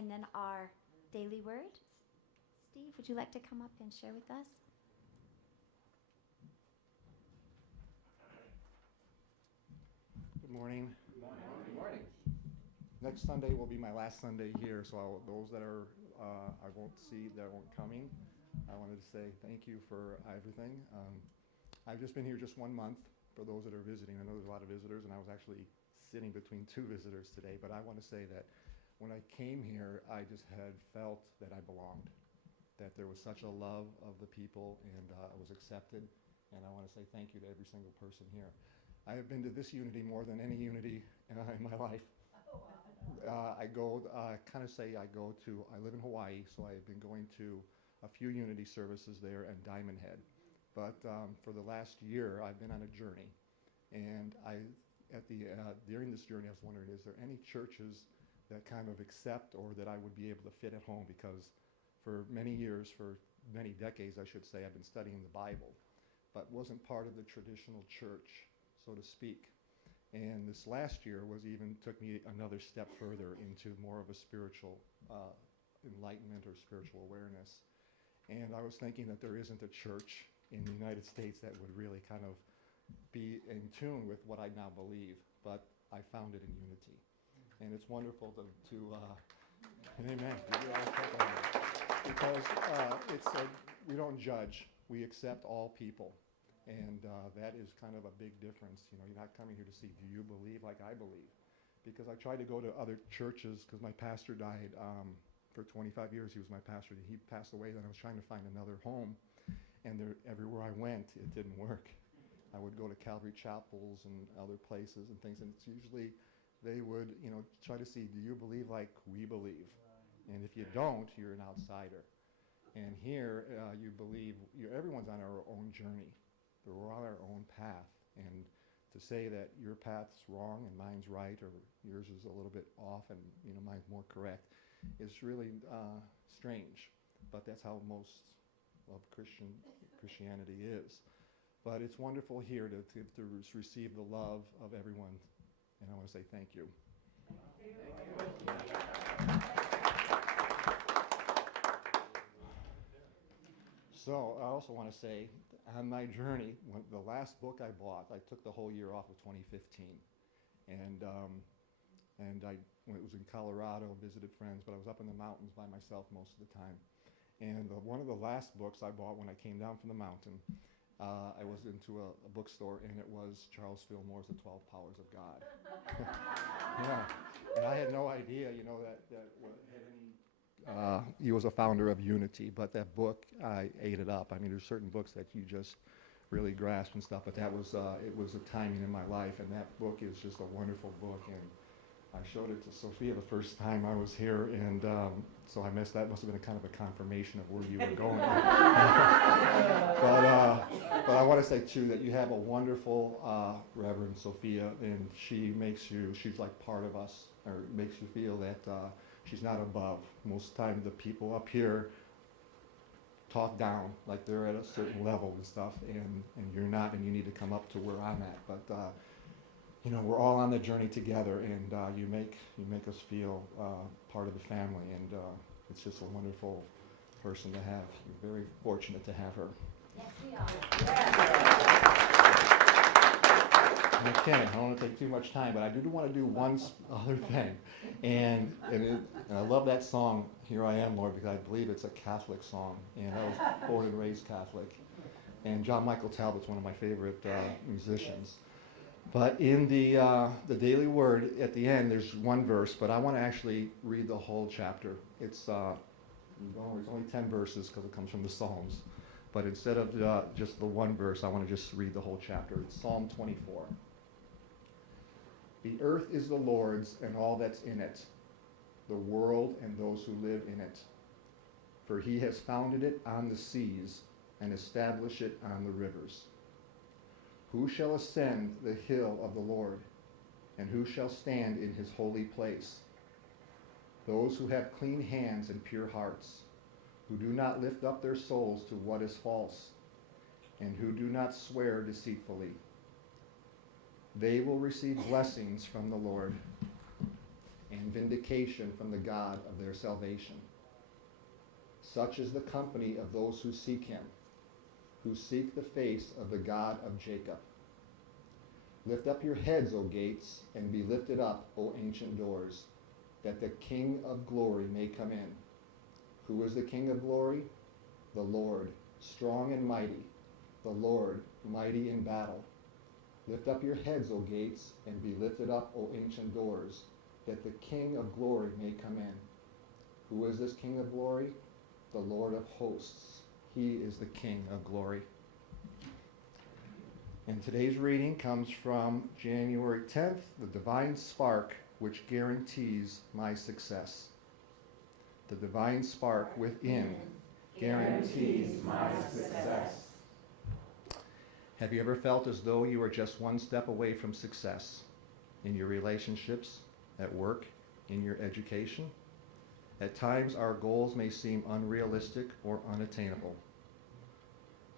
and then our daily word. Steve, would you like to come up and share with us? Good morning. Good morning. Next Sunday will be my last Sunday here, so those that are I won't see that aren't coming, I wanted to say thank you for everything. I've just been here just 1 month. For those that are visiting, I know there's a lot of visitors, and I was actually sitting between 2 visitors today. But I want to say that when I came here, I just had felt that I belonged, that there was such a love of the people, and I was accepted. And I want to say thank you to every single person here. I have been to this Unity more than any Unity in my life. I live in Hawaii, so I've been going to a few Unity services there and Diamond Head. But for the last year, I've been on a journey. And during this journey, I was wondering, is there any churches that kind of accept or that I would be able to fit at home? Because for many years, for many decades, I should say, I've been studying the Bible, but wasn't part of the traditional church, so to speak. And this last year took me another step further into more of a spiritual enlightenment or spiritual awareness. And I was thinking that there isn't a church in the United States that would really kind of be in tune with what I now believe, but I found it in Unity. And it's wonderful amen. Because we don't judge, we accept all people. And that is kind of a big difference. You know, you're not coming here to see, do you believe like I believe? Because I tried to go to other churches because my pastor died for 25 years. He was my pastor. He passed away. Then I was trying to find another home. And everywhere I went, it didn't work. I would go to Calvary Chapels and other places and things. And it's usually they would, try to see, do you believe like we believe? And if you don't, you're an outsider. And here, you believe, everyone's on our own journey. We're on our own path, and to say that your path's wrong and mine's right, or yours is a little bit off and mine's more correct, is really strange. But that's how most of Christianity is. But it's wonderful here to receive the love of everyone, and I want to say thank you. So I also want to say, on my journey, the last book I bought, I took the whole year off of 2015, and I was in Colorado, visited friends, but I was up in the mountains by myself most of the time. And one of the last books I bought when I came down from the mountain, I was into a bookstore, and it was Charles Fillmore's The 12 Powers of God. Yeah, and I had no idea, that had any. He was a founder of Unity, but that book, I ate it up. I mean, there's certain books that you just really grasp and stuff, but it was a timing in my life, and that book is just a wonderful book. And I showed it to Sophia the first time I was here, and so that must have been a kind of a confirmation of where you were going. But I want to say too that you have a wonderful Reverend Sophia, and she's like part of us, or makes you feel that she's not above. Most time the people up here talk down like they're at a certain level and stuff, and you're not, and you need to come up to where I'm at. But we're all on the journey together, and you make us feel part of the family, and it's just a wonderful person to have. You're very fortunate to have her. Yes, we are. Okay, I don't want to take too much time, but I do want to do one other thing. And I love that song, Here I Am, Lord, because I believe it's a Catholic song. And I was born and raised Catholic. And John Michael Talbot's one of my favorite musicians. But in the Daily Word, at the end, there's one verse, but I want to actually read the whole chapter. It's only 10 verses because it comes from the Psalms. But instead of just the one verse, I want to just read the whole chapter. It's Psalm 24. The earth is the Lord's and all that's in it, the world and those who live in it. For he has founded it on the seas and established it on the rivers. Who shall ascend the hill of the Lord, and who shall stand in his holy place? Those who have clean hands and pure hearts, who do not lift up their souls to what is false, and who do not swear deceitfully. They will receive blessings from the Lord and vindication from the God of their salvation. Such is the company of those who seek him, who seek the face of the God of Jacob. Lift up your heads, O gates, and be lifted up, O ancient doors, that the King of glory may come in. Who is the King of glory? The Lord, strong and mighty, the Lord, mighty in battle. Lift up your heads, O gates, and be lifted up, O ancient doors, that the King of glory may come in. Who is this King of glory? The Lord of hosts. He is the King of glory. And today's reading comes from January 10th, The Divine Spark, which guarantees my success. The divine spark within guarantees my success. Have you ever felt as though you were just one step away from success in your relationships, at work, in your education? At times, our goals may seem unrealistic or unattainable.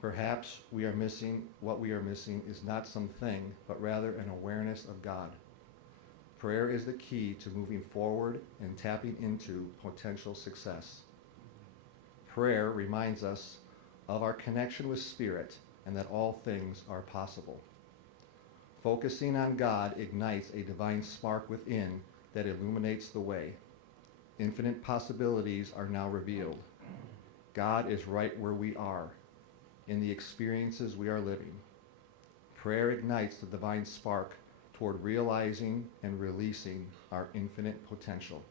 Perhaps what we are missing is not something, but rather an awareness of God. Prayer is the key to moving forward and tapping into potential success. Prayer reminds us of our connection with Spirit and that all things are possible. Focusing on God ignites a divine spark within that illuminates the way. Infinite possibilities are now revealed. God is right where we are, in the experiences we are living. Prayer ignites the divine spark toward realizing and releasing our infinite potential.